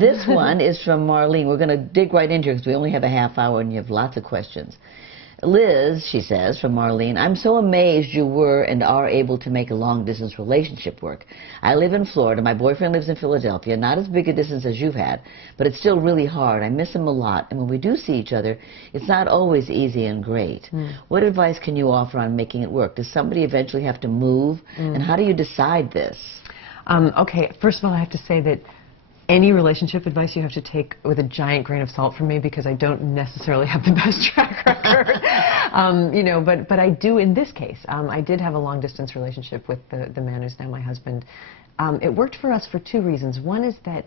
This one is from Marlene. We're going to dig right into it because we only have a half hour and you have lots of questions. Liz, she says, from Marlene, I'm so amazed you were and are able to make a long-distance relationship work. I live in Florida. My boyfriend lives in Philadelphia. Not as big a distance as you've had, but it's still really hard. I miss him a lot, and when we do see each other, it's not always easy and great. What advice can you offer on making it work? Does somebody eventually have to move, and how do you decide this? Okay, first of all, I have to say that any relationship advice you have to take with a giant grain of salt from me, because I don't necessarily have the best track record. You know, but I do in this case. I did have a long-distance relationship with the man who's now my husband. It worked for us for two reasons. One is that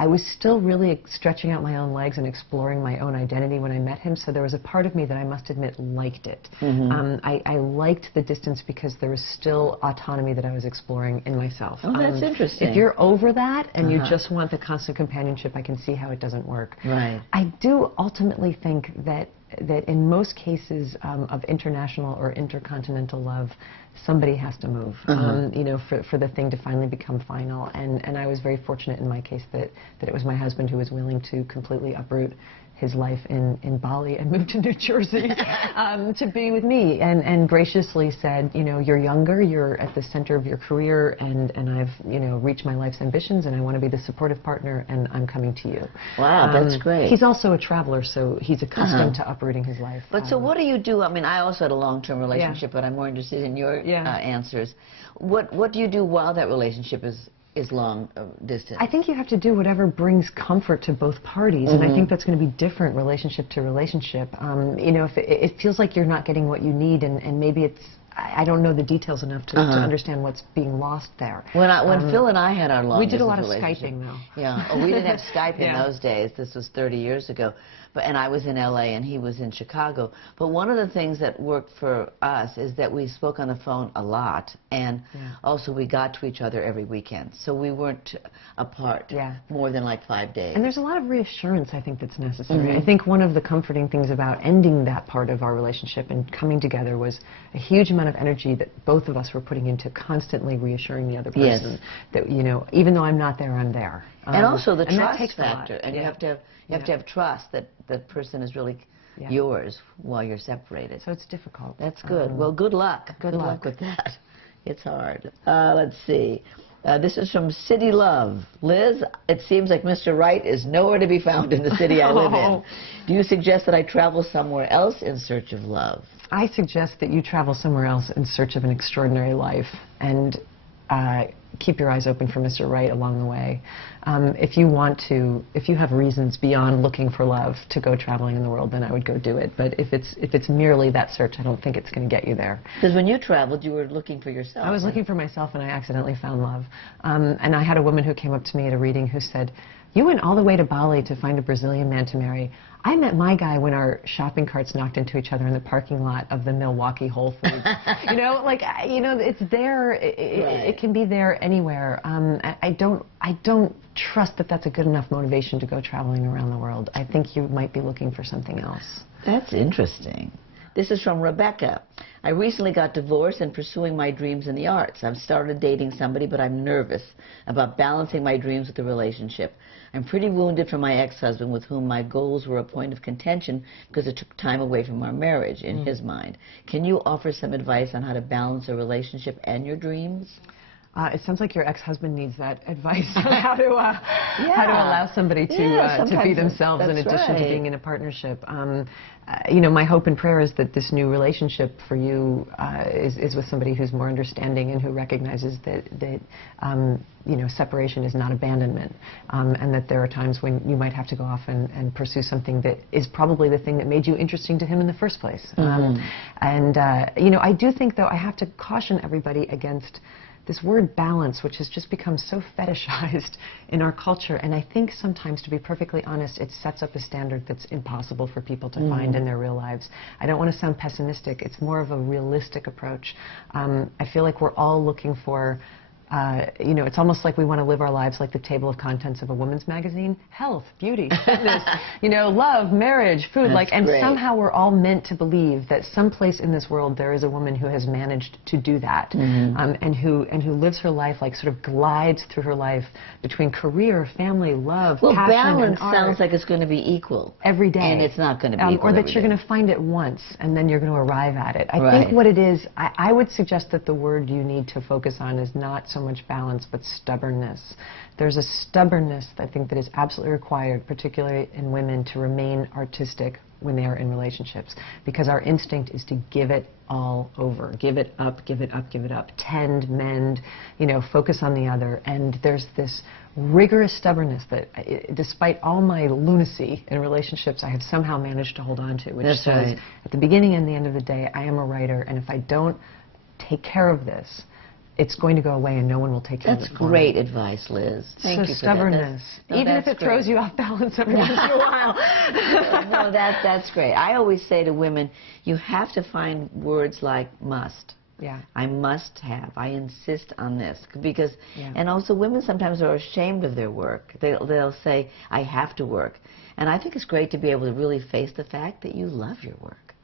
I was still really stretching out my own legs and exploring my own identity when I met him, so there was a part of me that I must admit liked it. I liked the distance because there was still autonomy that I was exploring in myself. Oh, that's interesting. If you're over that and you just want the constant companionship, I can see how it doesn't work. Right. I do ultimately think that in most cases of international or intercontinental love, somebody has to move, you know, for the thing to finally become final. And I was very fortunate in my case that it was my husband who was willing to completely uproot his life in Bali and move to New Jersey to be with me, and graciously said, you know, you're younger, you're at the center of your career, and I've, you know, reached my life's ambitions, and I want to be the supportive partner, and I'm coming to you. Wow, that's great. He's also a traveler, so he's accustomed to uprooting his life. But so what do you do? I mean, I also had a long-term relationship, but I'm more interested in your answers. What do you do while that relationship is long distance? I think you have to do whatever brings comfort to both parties, and I think that's going to be different relationship to relationship. You know, if it feels like you're not getting what you need, and maybe it's, I don't know the details enough to understand what's being lost there. When Phil and I had our long distance relationship, we did a lot of Skyping, though. Yeah, oh, we didn't have Skype in those days. This was 30 years ago. And I was in LA and he was in Chicago. But one of the things that worked for us is that we spoke on the phone a lot, and also we got to each other every weekend. So we weren't apart more than like 5 days. And there's a lot of reassurance, I think, that's necessary. I think one of the comforting things about ending that part of our relationship and coming together was a huge amount of energy that both of us were putting into constantly reassuring the other person that, you know, even though I'm not there, I'm there. And also the trust factor. And you have to have trust that that person is really yours while you're separated. So it's difficult. That's good. Well, good luck. Good luck with that. It's hard. Let's see. This is from City Love. Liz, it seems like Mr. Right is nowhere to be found in the city I live in. Do you suggest that I travel somewhere else in search of love? I suggest that you travel somewhere else in search of an extraordinary life, and keep your eyes open for Mr. Right along the way. If you have reasons beyond looking for love to go traveling in the world, then I would go do it. But if it's merely that search, I don't think it's going to get you there. Because when you traveled, you were looking for yourself. I was looking for myself, and I accidentally found love. And I had a woman who came up to me at a reading who said, "You went all the way to Bali to find a Brazilian man to marry. I met my guy when our shopping carts knocked into each other in the parking lot of the Milwaukee Whole Foods." You know, like, you know, it's there. It can be there anywhere. I don't trust that that's a good enough motivation to go traveling around the world. I think you might be looking for something else. That's interesting. This is from Rebecca. I recently got divorced and pursuing my dreams in the arts. I've started dating somebody, but I'm nervous about balancing my dreams with the relationship. I'm pretty wounded from my ex-husband, with whom my goals were a point of contention because it took time away from our marriage, in his mind. Can you offer some advice on how to balance a relationship and your dreams? It sounds like your ex-husband needs that advice on how to allow somebody to be themselves in addition to being in a partnership. You know, my hope and prayer is that this new relationship for you is with somebody who's more understanding and who recognizes that you know, separation is not abandonment, and that there are times when you might have to go off and pursue something that is probably the thing that made you interesting to him in the first place. And you know, I do think, though, I have to caution everybody against this word balance, which has just become so fetishized in our culture. And I think sometimes, to be perfectly honest, it sets up a standard that's impossible for people to find in their real lives. I don't want to sound pessimistic. It's more of a realistic approach. I feel like we're all looking for you know, it's almost like we want to live our lives like the table of contents of a woman's magazine. Health, beauty, fitness, you know, love, marriage, food. That's and great. somehow we're all meant to believe that someplace in this world there is a woman who has managed to do that, and who lives her life, like sort of glides through her life between career, family, love, Well, passion, balance and art. sounds like it's going to be equal. Every day. And it's not going to be equal or that every you're day. going to find it once, and then you're going to arrive at it. I Right. think what it is, I would suggest that the word you need to focus on is not so much balance, but stubbornness. There's a stubbornness, I think, that is absolutely required, particularly in women, to remain artistic when they are in relationships, because our instinct is to give it all over. Give it up, give it up, give it up. Tend, mend, you know, focus on the other. And there's this rigorous stubbornness that, despite all my lunacy in relationships, I have somehow managed to hold on to, which That's says, right. at the beginning and the end of the day, I am a writer, and if I don't take care of this, it's going to go away and no one will take care of That's it for me. great advice, Liz. Thank So you for stubbornness. that. No, Even if that's it throws great. you off balance every once in a while. No, that's great. I always say to women, you have to find words like must. Yeah. I must have. I insist on this. Because, Yeah. and also women sometimes are ashamed of their work. They'll say, I have to work. And I think it's great to be able to really face the fact that you love your work.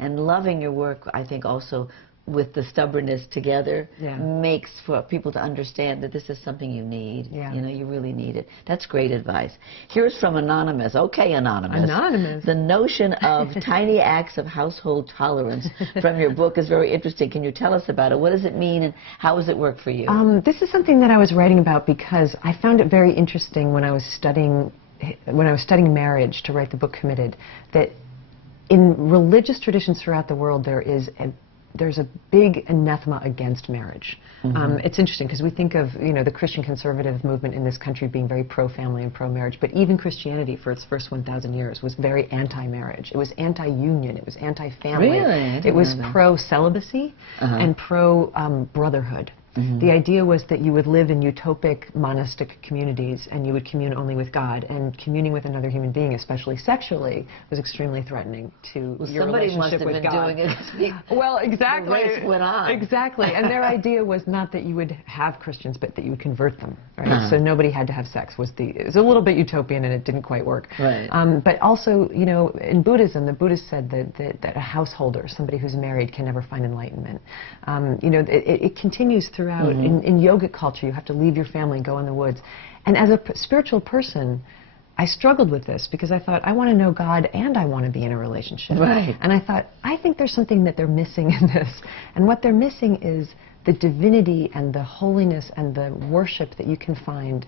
And loving your work, I think also, with the stubbornness together, Yeah. makes for people to understand that this is something you need. Yeah. You know, you really need it. That's great advice. Here's from Anonymous. Okay, Anonymous. Anonymous. The notion of tiny acts of household tolerance from your book is very interesting. Can you tell us about it? What does it mean and how does it work for you? This is something that I was writing about because I found it very interesting when I was studying marriage to write the book Committed, that in religious traditions throughout the world there's a big anathema against marriage. It's interesting because we think of, you know, the Christian conservative movement in this country being very pro-family and pro-marriage, but even Christianity for its first 1,000 years was very anti-marriage. It was anti-union. It was anti-family. Really? It was pro-celibacy and pro-brotherhood. The idea was that you would live in utopic monastic communities and you would commune only with God, and communing with another human being, especially sexually, was extremely threatening to your Somebody must relationship have with been God. doing it. Well, exactly. The race went on. Exactly. And their idea was not that you would have Christians, but that you would convert them. Right? So nobody had to have sex. It was a little bit utopian, and it didn't quite work. Right. But also, you know, in Buddhism, the Buddhists said that a householder, somebody who's married, can never find enlightenment. You know, it continues throughout. In yogic culture, you have to leave your family and go in the woods. And as a spiritual person, I struggled with this because I thought, I want to know God and I want to be in a relationship. Right. And I thought, I think there's something that they're missing in this. And what they're missing is the divinity and the holiness and the worship that you can find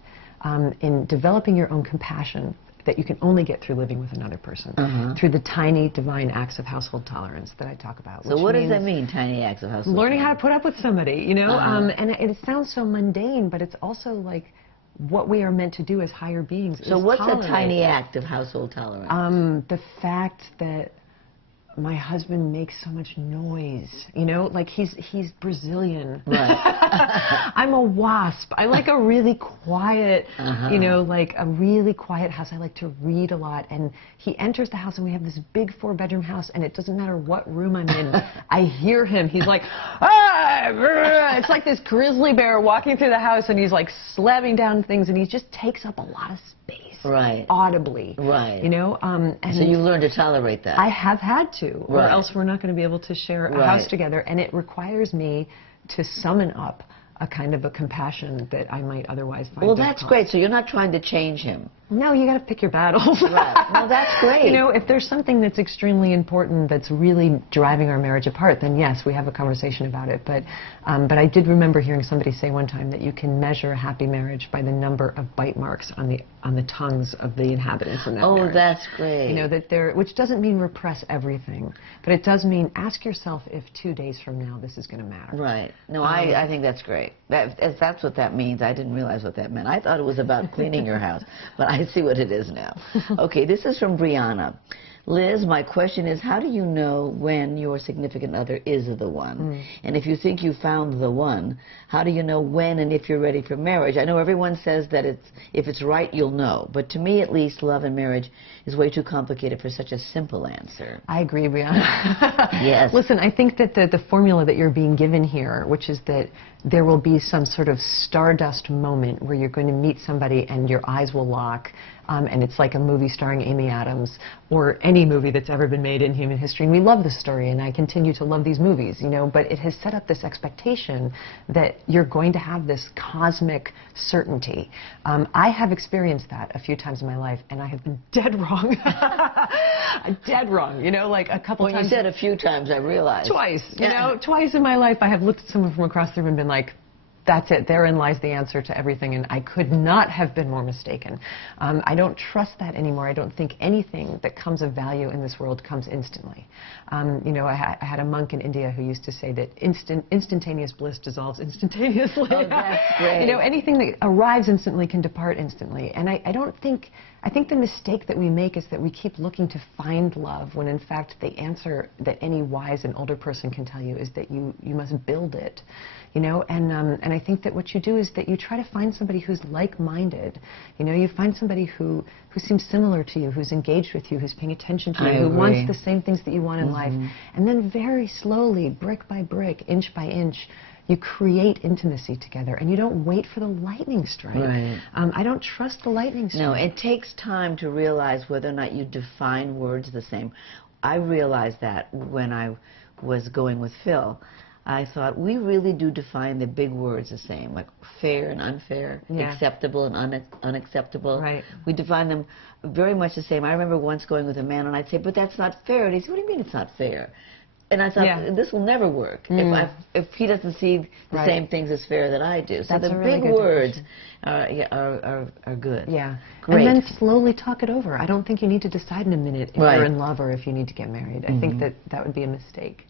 in developing your own compassion that you can only get through living with another person, through the tiny divine acts of household tolerance that I talk about. So what does that mean, tiny acts of household Learning tolerance? how to put up with somebody, you know? And it sounds so mundane, but it's also like what we are meant to do as higher beings. So what's a tolerate. tiny act of household tolerance? The fact that my husband makes so much noise, you know, like he's Brazilian. Right. I'm a wasp. I like a really quiet, you know, like a really quiet house. I like to read a lot, and he enters the house, and we have this big 4-bedroom house, and it doesn't matter what room I'm in, I hear him. He's like, ah, brr. It's like this grizzly bear walking through the house, and he's like slamming down things, and he just takes up a lot of space. Right. Audibly. Right. You know, and So you learn to tolerate that. I have had to, or Right. else we're not going to be able to share a house together, and it requires me to summon up a kind of a compassion that I might otherwise find Well, that's difficult. great. So you're not trying to change him. No, you got to pick your battles. Right. Well, that's great. You know, if there's something that's extremely important that's really driving our marriage apart, then yes, we have a conversation about it. But I did remember hearing somebody say one time that you can measure a happy marriage by the number of bite marks on the tongues of the inhabitants in that marriage. Oh, that's great. You know, that which doesn't mean repress everything, but it does mean ask yourself if 2 days from now this is going to matter. Right. No, I think that's great. If that's what that means. I didn't realize what that meant. I thought it was about cleaning your house, but I see what it is now. Okay, this is from Brianna. Liz, my question is, how do you know when your significant other is the one? And if you think you found the one, how do you know when and if you're ready for marriage? I know everyone says that if it's right, you'll know. But to me, at least, love and marriage is way too complicated for such a simple answer. I agree, Brianna. Yes. Listen, I think that the formula that you're being given here, which is that there will be some sort of stardust moment where you're going to meet somebody and your eyes will lock, and it's like a movie starring Amy Adams, or any movie that's ever been made in human history. And we love this story, and I continue to love these movies, you know, but it has set up this expectation that you're going to have this cosmic certainty. I have experienced that a few times in my life, and I have been dead wrong. Dead wrong, you know, like a couple times. When you said a few times, I realized. Twice, you know, twice in my life I have looked at someone from across the room and been like, that's it, therein lies the answer to everything, and I could not have been more mistaken. I don't trust that anymore. I don't think anything that comes of value in this world comes instantly. You know, I had a monk in India who used to say that instantaneous bliss dissolves instantaneously. Oh, that's great. You know, anything that arrives instantly can depart instantly. And I think the mistake that we make is that we keep looking to find love, when in fact the answer that any wise and older person can tell you is that you must build it. You know, and I think that what you do is that you try to find somebody who's like-minded. You know, you find somebody who seems similar to you, who's engaged with you, who's paying attention to you, who wants the same things that you want in life. And then very slowly, brick by brick, inch by inch, you create intimacy together, and you don't wait for the lightning strike. Right. I don't trust the lightning strike. No, it takes time to realize whether or not you define words the same. I realized that when I was going with Phil. I thought, we really do define the big words the same, like fair and unfair, acceptable and unacceptable. Right. We define them very much the same. I remember once going with a man, and I'd say, but that's not fair. And he'd say, what do you mean it's not fair? And I thought, this will never work if he doesn't see the same things as fair that I do. So That's the really big words are good. Yeah. Great. And then slowly talk it over. I don't think you need to decide in a minute if you're in love or if you need to get married. I think that would be a mistake.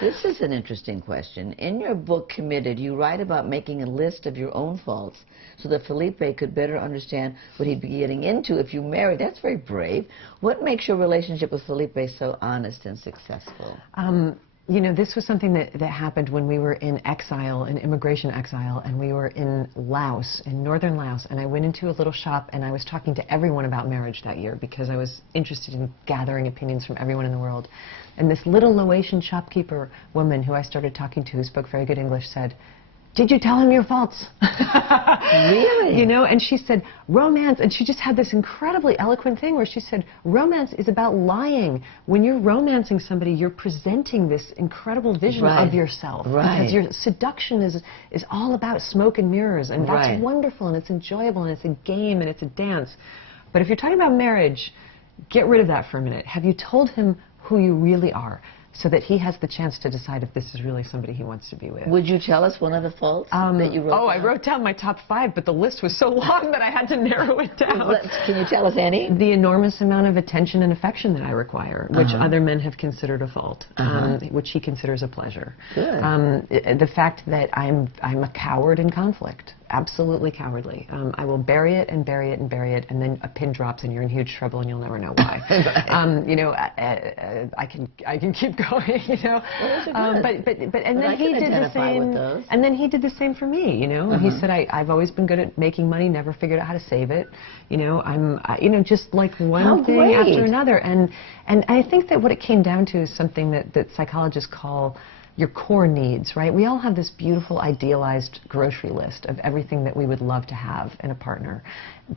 This is an interesting question. In your book, Committed, you write about making a list of your own faults so that Felipe could better understand what he'd be getting into if you married. That's very brave. What makes your relationship with Felipe so honest and successful? You know, this was something that happened when we were in exile, in immigration exile, and we were in Laos, in northern Laos, and I went into a little shop and I was talking to everyone about marriage that year because I was interested in gathering opinions from everyone in the world. And this little Laotian shopkeeper woman who I started talking to, who spoke very good English, said, "Did you tell him your faults?" Really? You know, and she said, romance, and she just had this incredibly eloquent thing where she said, romance is about lying. When you're romancing somebody, you're presenting this incredible vision of yourself. Right. Because your seduction is all about smoke and mirrors, and that's wonderful, and it's enjoyable, and it's a game, and it's a dance. But if you're talking about marriage, get rid of that for a minute. Have you told him who you really are, so that he has the chance to decide if this is really somebody he wants to be with? Would you tell us one of the faults that you wrote down? I wrote down my top 5, but the list was so long that I had to narrow it down. Can you tell us any? The enormous amount of attention and affection that I require, which other men have considered a fault, which he considers a pleasure. Good. The fact that I'm a coward in conflict. Absolutely cowardly. I will bury it and bury it and bury it, and then a pin drops and you're in huge trouble and you'll never know why. You know, I can keep going. You know, and then he did the same. And then he did the same for me. You know, he said I've always been good at making money, never figured out how to save it. You know, you know, just like one thing after another. And I think that what it came down to is something that psychologists call your core needs, right? We all have this beautiful, idealized grocery list of everything that we would love to have in a partner.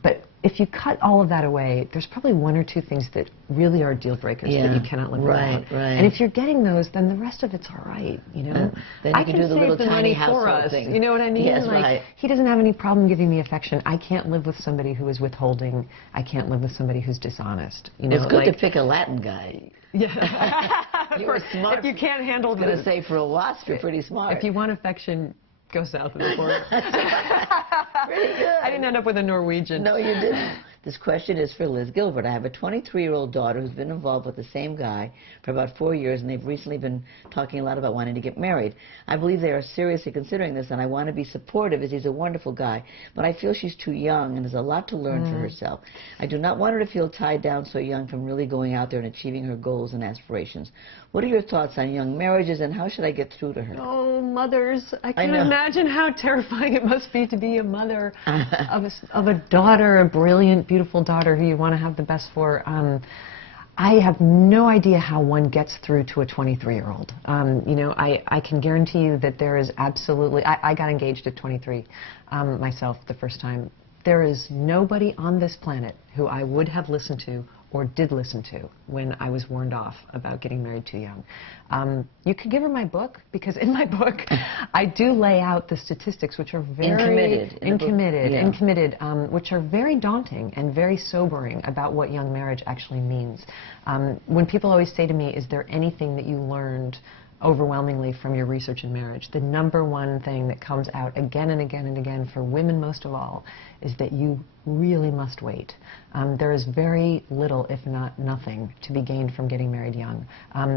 But if you cut all of that away, there's probably 1 or 2 things that really are deal breakers that you cannot live without. And if you're getting those, then the rest of it's all right, you know? Then you can do the little tiny household thing. You know what I mean? Yes, like, he doesn't have any problem giving me affection. I can't live with somebody who is withholding. I can't live with somebody who's dishonest. You know, it's good to pick a Latin guy. Yeah. You were smart. If you can't handle I was going to say, for a wasp, you're pretty smart. If you want affection, go south of the border. Pretty good. I didn't end up with a Norwegian. No, you didn't. This question is for Liz Gilbert. I have a 23-year-old daughter who's been involved with the same guy for about 4 years, and they've recently been talking a lot about wanting to get married. I believe they are seriously considering this, and I want to be supportive as he's a wonderful guy, but I feel she's too young and has a lot to learn for herself. I do not want her to feel tied down so young from really going out there and achieving her goals and aspirations. What are your thoughts on young marriages, and how should I get through to her? Oh, mothers. I can imagine how terrifying it must be to be a mother of a daughter, a brilliant, beautiful daughter who you want to have the best for. I have no idea how one gets through to a 23-year-old. You know, I can guarantee you that there is absolutely... I got engaged at 23 myself the first time. There is nobody on this planet who I would have listened to or did listen to when I was warned off about getting married too young. You could give her my book, because in my book I do lay out the statistics, which are very... Committed, which are very daunting and very sobering about what young marriage actually means. When people always say to me, is there anything that you learned overwhelmingly from your research in marriage, the number one thing that comes out again and again and again, for women most of all, is that you really must wait. There is very little, if not nothing, to be gained from getting married young.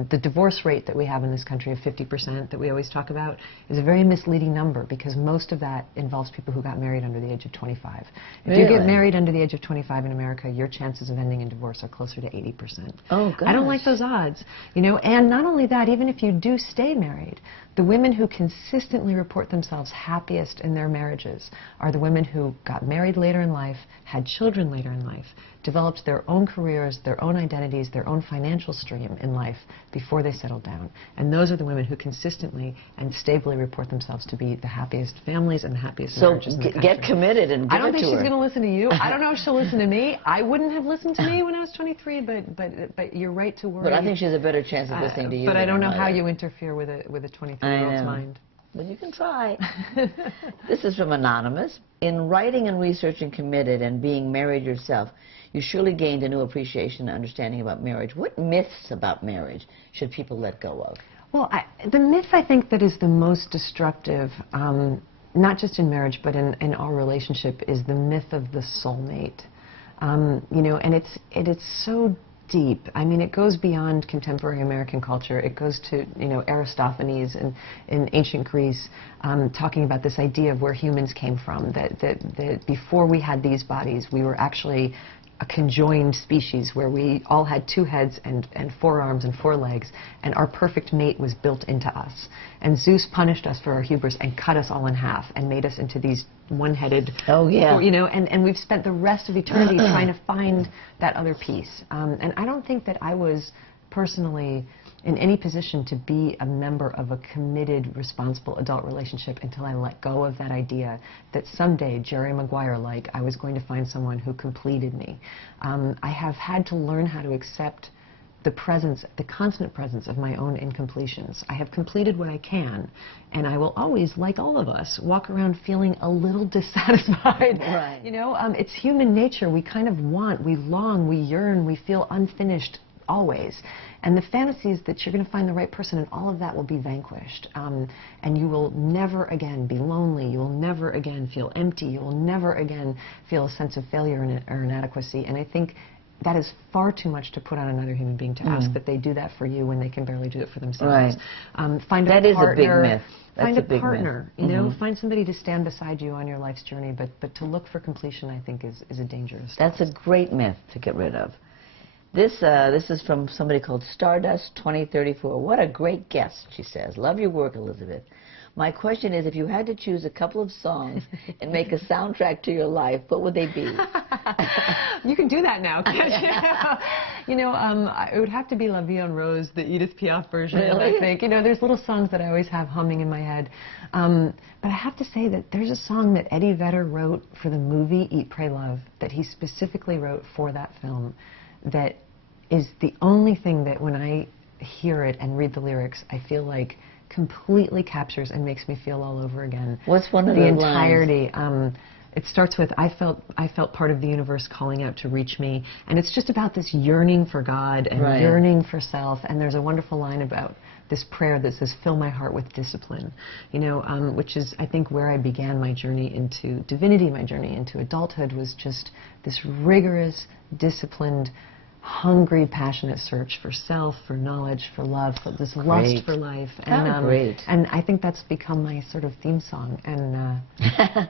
The divorce rate that we have in this country of 50% that we always talk about is a very misleading number, because most of that involves people who got married under the age of 25. If you get married under the age of 25 in America, your chances of ending in divorce are closer to 80%. Oh, gosh. I don't like those odds, you know. And not only that, even if you do stay married, the women who consistently report themselves happiest in their marriages are the women who got married later in life, had children later in life, developed their own careers, their own identities, their own financial stream in life before they settled down. And those are the women who consistently and stably report themselves to be the happiest families and the happiest marriages in the country. So get committed and give I don't it think to she's her. going to listen to you. I don't know if she'll listen to me. I wouldn't have listened to me when I was 23, but you're right to worry. But I think she has a better chance of listening to you. But I don't know how you interfere with a 23-year-old's mind. But you can try. This is from Anonymous. In writing and researching Committed and being married yourself, you surely gained a new appreciation and understanding about marriage. What myths about marriage should people let go of? Well, the myth I think that is the most destructive, not just in marriage but in our relationship, is the myth of the soulmate. You know, and it's so deep. I mean, it goes beyond contemporary American culture. It goes to, you know, Aristophanes and in ancient Greece, talking about this idea of where humans came from, that before we had these bodies, we were actually a conjoined species where we all had 2 heads and 4 arms and 4 legs, and our perfect mate was built into us. And Zeus punished us for our hubris and cut us all in half and made us into these one-headed, you know, and we've spent the rest of eternity trying to find that other piece. And I don't think that I was personally in any position to be a member of a committed, responsible adult relationship until I let go of that idea that someday, Jerry Maguire-like, I was going to find someone who completed me. I have had to learn how to accept the presence, the constant presence of my own incompletions. I have completed what I can, and I will always, like all of us, walk around feeling a little dissatisfied. Right. You know, it's human nature. We kind of want, we long, we yearn, we feel unfinished always. And the fantasy is that you're going to find the right person, and all of that will be vanquished. And you will never again be lonely. You will never again feel empty. You will never again feel a sense of failure or inadequacy. And I think that is far too much to put on another human being, to ask that they do that for you when they can barely do it for themselves. Right. Find that a partner, is a big myth. That's find a a big partner, myth. you know, find somebody to stand beside you on your life's journey, but to look for completion, I think, is a dangerous. That's a great myth to get rid of. This is from somebody called Stardust 2034. What a great guest, she says. Love your work, Elizabeth. My question is, if you had to choose a couple of songs and make a soundtrack to your life, what would they be? You can do that now, can't you? You know, it would have to be La Vie en Rose, the Edith Piaf version, Really? I think. You know, there's little songs that I always have humming in my head. But I have to say that there's a song that Eddie Vedder wrote for the movie Eat, Pray, Love, that he specifically wrote for that film, that is the only thing that when I hear it and read the lyrics, I feel like completely captures and makes me feel all over again. What's one of the the entirety? It starts with, I felt part of the universe calling out to reach me. And it's just about this yearning for God and yearning for self. And there's a wonderful line about this prayer that says, fill my heart with discipline, you know, which is, I think, where I began my journey into divinity, my journey into adulthood, was just this rigorous, disciplined, hungry, passionate search for self, for knowledge, for love, for this lust for life. And, and I think that's become my sort of theme song. And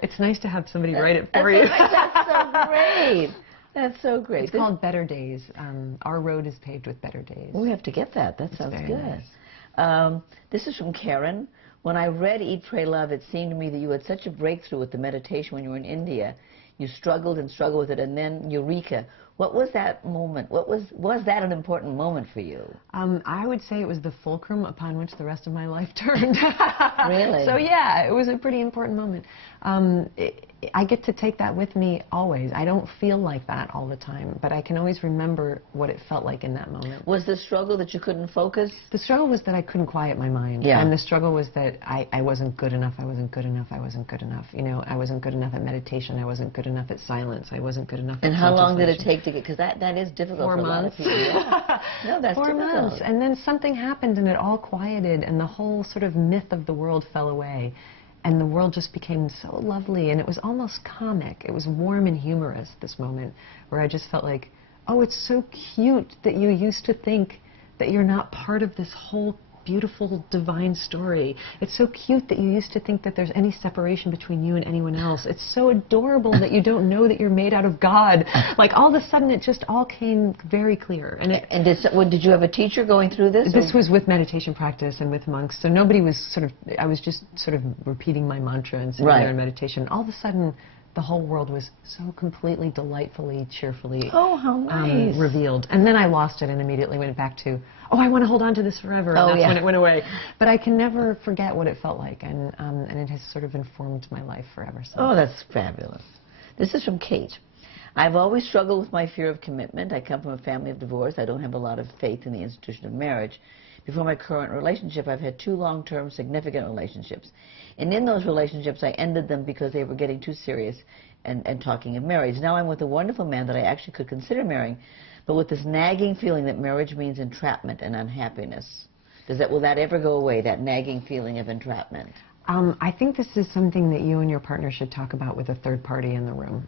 it's nice to have somebody write it for you. That's so great. That's so great. It's called Better Days. Our road is paved with better days. We have to get that. That sounds good. Nice. This is from Karen. When I read Eat, Pray, Love, it seemed to me that you had such a breakthrough with the meditation when you were in India. You struggled and struggled with it, and then Eureka. What was that moment? Was that an important moment for you? I would say it was the fulcrum upon which the rest of my life turned. Really? So yeah, it was a pretty important moment. I get to take that with me always. I don't feel like that all the time, but I can always remember what it felt like in that moment. Was the struggle that you couldn't focus? The struggle was that I couldn't quiet my mind. Yeah. And the struggle was that I wasn't good enough, I wasn't good enough, I wasn't good enough. You know, I wasn't good enough at meditation, I wasn't good enough at silence, I wasn't good enough at And how long did it contemplation. take to get, because that is difficult 4 for a lot of months. people. Yeah. No, that's 4 difficult. months. And then something happened and it all quieted and the whole sort of myth of the world fell away. And the world just became so lovely, and it was almost comic. It was warm and humorous, this moment, where I just felt like, oh, it's so cute that you used to think that you're not part of this whole beautiful, divine story. It's so cute that you used to think that there's any separation between you and anyone else. It's so adorable that you don't know that you're made out of God. Like, all of a sudden, it just all came very clear. And did you have a teacher going through this? This was with meditation practice and with monks, so nobody was sort of, I was just sort of repeating my mantra and sitting there in meditation. All of a sudden, the whole world was so completely, delightfully, cheerfully how nice. Revealed. And then I lost it and immediately went back to, oh, I want to hold on to this forever. And that's when it went away. But I can never forget what it felt like, and it has sort of informed my life forever since. Oh, that's fabulous. This is from Kate. I've always struggled with my fear of commitment. I come from a family of divorce. I don't have a lot of faith in the institution of marriage. Before my current relationship, I've had 2 long-term significant relationships. And in those relationships, I ended them because they were getting too serious and talking of marriage. Now I'm with a wonderful man that I actually could consider marrying, but with this nagging feeling that marriage means entrapment and unhappiness. Will that ever go away, that nagging feeling of entrapment? I think this is something that you and your partner should talk about with a third party in the room.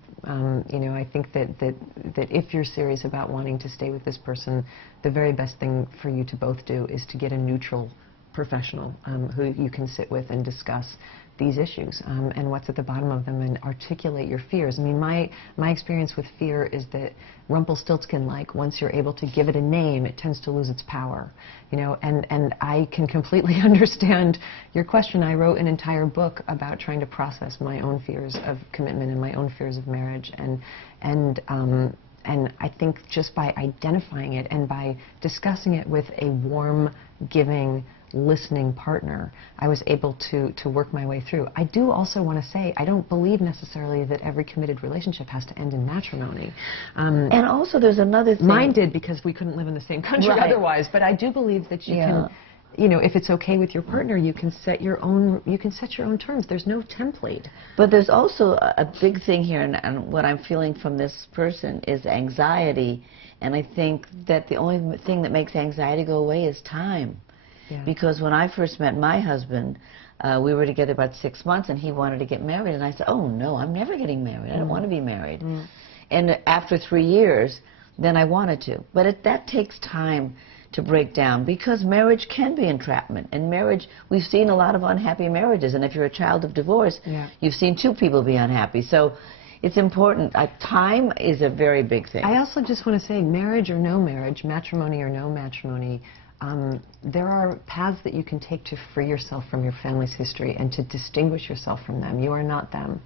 You know, I think that if you're serious about wanting to stay with this person, the very best thing for you to both do is to get a neutral professional who you can sit with and discuss these issues and what's at the bottom of them, and articulate your fears. I mean, my experience with fear is that Rumpelstiltskin-like, once you're able to give it a name, it tends to lose its power. You know, and I can completely understand your question. I wrote an entire book about trying to process my own fears of commitment and my own fears of marriage, and I think just by identifying it and by discussing it with a warm, giving, listening partner, I was able to work my way through. I do also want to say, I don't believe necessarily that every committed relationship has to end in matrimony. And also there's another thing. Mine did, because we couldn't live in the same country otherwise, but I do believe that you can, you know, if it's okay with your partner, you can set your own terms. There's no template. But there's also a big thing here, and what I'm feeling from this person is anxiety, and I think that the only thing that makes anxiety go away is time. Yeah. Because when I first met my husband, we were together about 6 months, and he wanted to get married, and I said, oh no, I'm never getting married. I don't want to be married. And after 3 years, then I wanted to. But that takes time to break down, because marriage can be entrapment. And marriage, we've seen a lot of unhappy marriages, and if you're a child of divorce, you've seen 2 people be unhappy. So it's important. Time is a very big thing. I also just want to say, marriage or no marriage, matrimony or no matrimony, there are paths that you can take to free yourself from your family's history and to distinguish yourself from them. You are not them.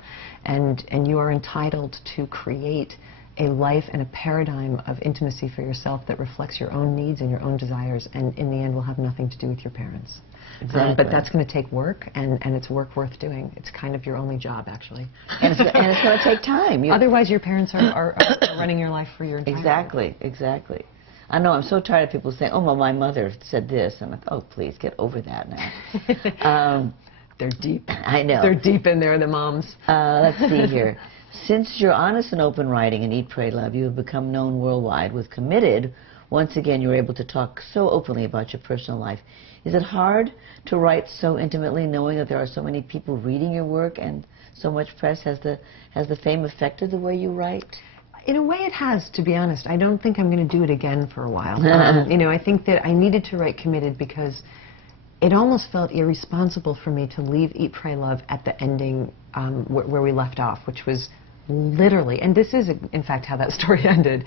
And you are entitled to create a life and a paradigm of intimacy for yourself that reflects your own needs and your own desires, and in the end will have nothing to do with your parents. Exactly. But that's going to take work, and it's work worth doing. It's kind of your only job, actually. And it's going to take time. Otherwise, your parents are running your life for your entire life. Exactly. I know, I'm so tired of people saying, oh, well, my mother said this. I'm like, oh, please, get over that now. They're deep. I know. They're deep in there, the moms. Let's see here. Since your honest and open writing in Eat, Pray, Love, you have become known worldwide with committed, once again, you're able to talk so openly about your personal life. Is it hard to write so intimately, knowing that there are so many people reading your work and so much press? Has the fame affected the way you write? In a way it has, to be honest. I don't think I'm going to do it again for a while. You know, I think that I needed to write Committed because it almost felt irresponsible for me to leave Eat, Pray, Love at the ending where we left off, which was literally, and this is in fact how that story ended,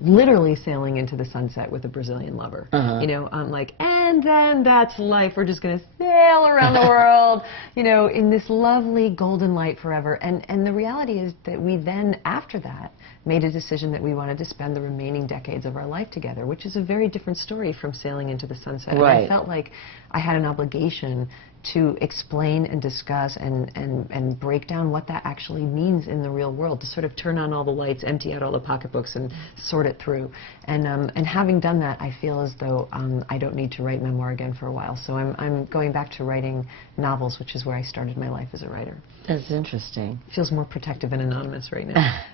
literally sailing into the sunset with a Brazilian lover. You know, like, and then that's life. We're just going to sail around the world, you know, in this lovely golden light forever. And the reality is that we then, after that, made a decision that we wanted to spend the remaining decades of our life together, which is a very different story from sailing into the sunset. Right. And I felt like I had an obligation to explain and discuss and break down what that actually means in the real world, to sort of turn on all the lights, empty out all the pocketbooks, and sort it through. And having done that, I feel as though I don't need to write memoir again for a while. So I'm going back to writing novels, which is where I started my life as a writer. That's interesting. Feels more protective and anonymous right now.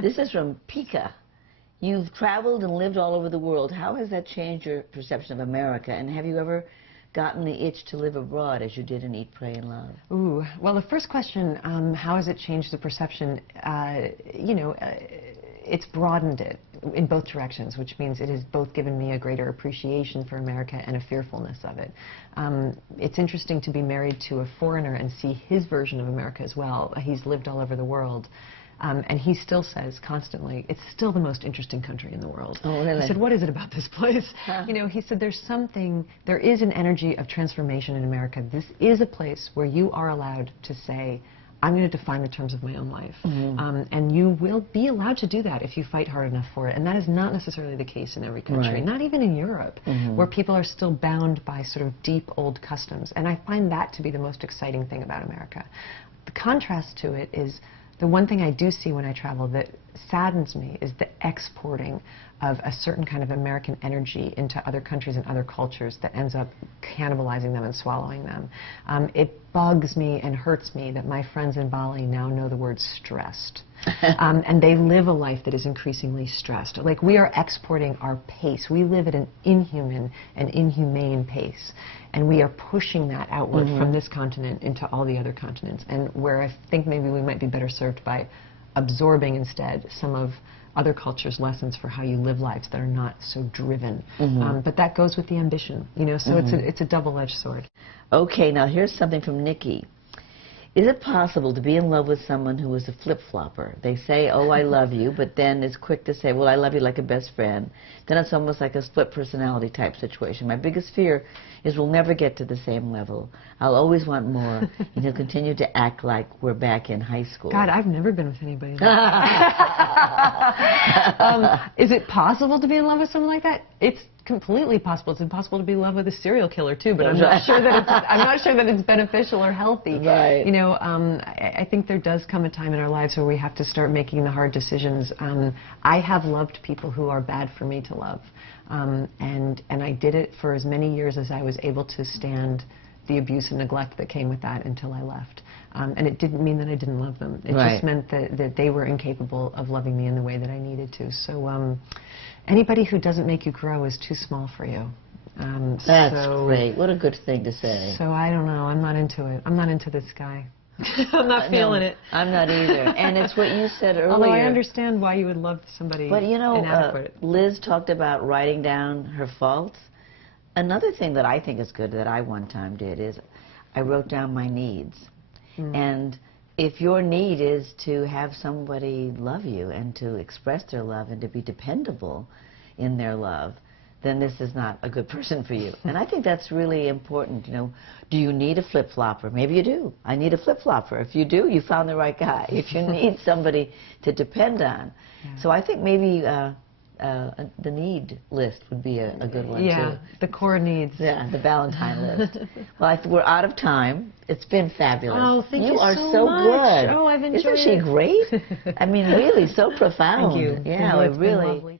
This is from Pika. You've traveled and lived all over the world. How has that changed your perception of America? And have you ever gotten the itch to live abroad as you did in Eat, Pray, and Love? Ooh, well, the first question, how has it changed the perception? You know, it's broadened it in both directions, which means it has both given me a greater appreciation for America and a fearfulness of it. It's interesting to be married to a foreigner and see his version of America as well. He's lived all over the world. And he still says constantly, it's still the most interesting country in the world. Oh, really? He said, what is it about this place? You know, he said, there is an energy of transformation in America. This is a place where you are allowed to say, I'm going to define the terms of my own life. And you will be allowed to do that if you fight hard enough for it. And that is not necessarily the case in every country, not even in Europe, where people are still bound by sort of deep old customs. And I find that to be the most exciting thing about America. The contrast to it is, the one thing I do see when I travel that saddens me is the exporting of a certain kind of American energy into other countries and other cultures that ends up cannibalizing them and swallowing them. It bugs me and hurts me that my friends in Bali now know the word stressed. And they live a life that is increasingly stressed. Like, we are exporting our pace. We live at an inhuman and inhumane pace. And we are pushing that outward from this continent into all the other continents. And where I think maybe we might be better served by absorbing instead some of other cultures' lessons for how you live lives that are not so driven. But that goes with the ambition, you know, so it's a double-edged sword. Okay, now here's something from Nikki. Is it possible to be in love with someone who is a flip-flopper? They say, oh, I love you, but then is quick to say, well, I love you like a best friend. Then it's almost like a split personality type situation. My biggest fear is we'll never get to the same level. I'll always want more, and he'll continue to act like we're back in high school. God, I've never been with anybody like that. Is it possible to be in love with someone like that? It's completely possible. It's impossible to be in love with a serial killer too, but I'm not sure that it's beneficial or healthy. Right. You know, I think there does come a time in our lives where we have to start making the hard decisions. I have loved people who are bad for me to love, and I did it for as many years as I was able to stand the abuse and neglect that came with that until I left. And it didn't mean that I didn't love them. It just meant that they were incapable of loving me in the way that I needed to. So anybody who doesn't make you grow is too small for you. That's great. What a good thing to say. So I don't know. I'm not into it. I'm not into this guy. I'm not feeling it. I'm not either. And it's what you said earlier. Although I understand why you would love somebody inadequate. But you know, Liz talked about writing down her faults. Another thing that I think is good that I one time did is I wrote down my needs. And if your need is to have somebody love you and to express their love and to be dependable in their love, then this is not a good person for you. And I think that's really important. You know, do you need a flip-flopper? Maybe you do. I need a flip-flopper. If you do, you found the right guy. If you need somebody to depend on. So I think maybe the need list would be a good one, too. The core needs. Yeah, the Valentine list. Well, we're out of time. It's been fabulous. Oh, thank you are so so much. good. Oh, I've enjoyed Isn't she great? I mean, really, so profound. Thank you. Yeah, It's been really. lovely.